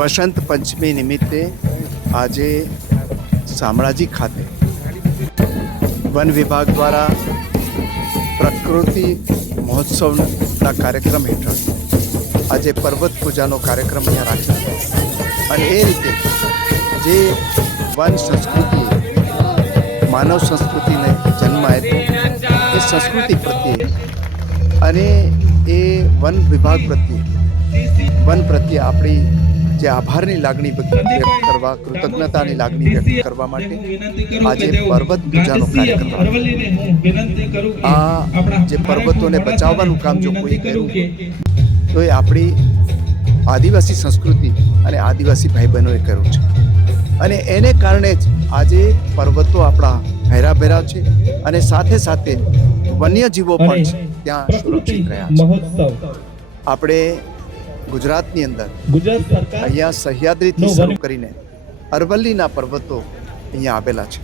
વસંત પંચમી નિમિત્તે આજે શામળાજી ખાતે વન વિભાગ દ્વારા પ્રકૃતિ મહોત્સવના કાર્યક્રમ હેઠળ આજે પર્વત પૂજાનો કાર્યક્રમ અહીંયા રાખ્યો અને એ રીતે જે વન સંસ્કૃતિ માનવ સંસ્કૃતિને જન્મ આપ્યો, એ સંસ્કૃતિ પ્રત્યે અને એ વન વિભાગ પ્રત્યે, વન પ્રત્યે આપણી જે આભારની લાગણી વ્યક્ત કરવા કૃતજ્ઞતાની લાગણી વ્યક્ત કરવા માટે આજે પર્વત પૂજાનો કાર્યક્રમ. આ જે પર્વતોને બચાવવાનું કામ જો કોઈ કર્યું તો એ આપણી આદિવાસી સંસ્કૃતિ અને આદિવાસી ભાઈ બહેનોએ કર્યું છે અને એને કારણે જ આજે પર્વતો આપણા ભેરા ભેરા છે અને સાથે સાથે વન્યજીવો પણ છે ત્યાં સુરક્ષિત રહ્યા છે આપણે ગુજરાતની અંદર અહીંયા સહ્યાદ્રીથી શરૂ કરીને અરવલ્લીના પર્વતો અહીંયા આવેલા છે.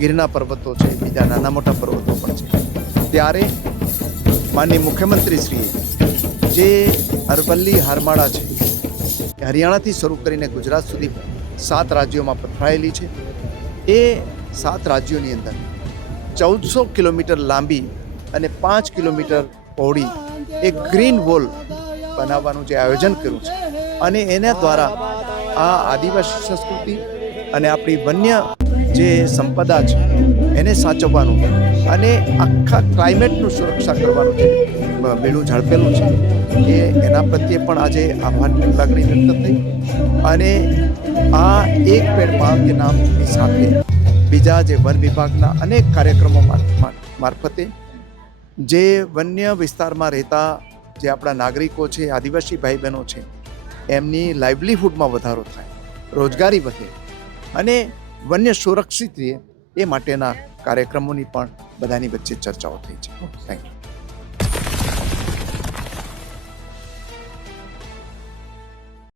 ગીરના પર્વતો છે બીજા નાના મોટા પર્વતો પણ છે. ત્યારે માનનીય મુખ્યમંત્રીશ્રીએ જે અરવલ્લી હારમાળા છે હરિયાણાથી શરૂ કરીને ગુજરાત સુધી સાત રાજ્યોમાં પથરાયેલી છે. એ સાત રાજ્યોની અંદર ચૌદસો કિલોમીટર લાંબી અને પાંચ કિલોમીટર પહોળી એક ગ્રીન વોલ બનાવવાનું જે આયોજન કર્યું છે. અને એના દ્વારા આ આદિવાસી સંસ્કૃતિ અને આપણી વન્ય જે સંપદા છે, એને સાચવવાનું અને આખા ક્લાઇમેટનું સુરક્ષા કરવાનું છે. મેળું ઝડપેલું છે કે એના પ્રત્યે પણ આજે આભારની લાગણી વ્યક્ત થઈ અને આ એક પેડ કે નામની સાથે બીજા જે વન વિભાગના અનેક કાર્યક્રમો માર- માર- મારફતે જે વન્ય વિસ્તારમાં રહેતા જે આપણા નાગરિકો છે, આદિવાસી ભાઈ બહેનો છે, એમની લાઇવલીહુડમાં વધારો થાય, રોજગારી વધે અને વન્ય સુરક્ષિત રહે એ માટેના કાર્યક્રમોની પણ બધાની વચ્ચે ચર્ચાઓ થઈ છે. Thank you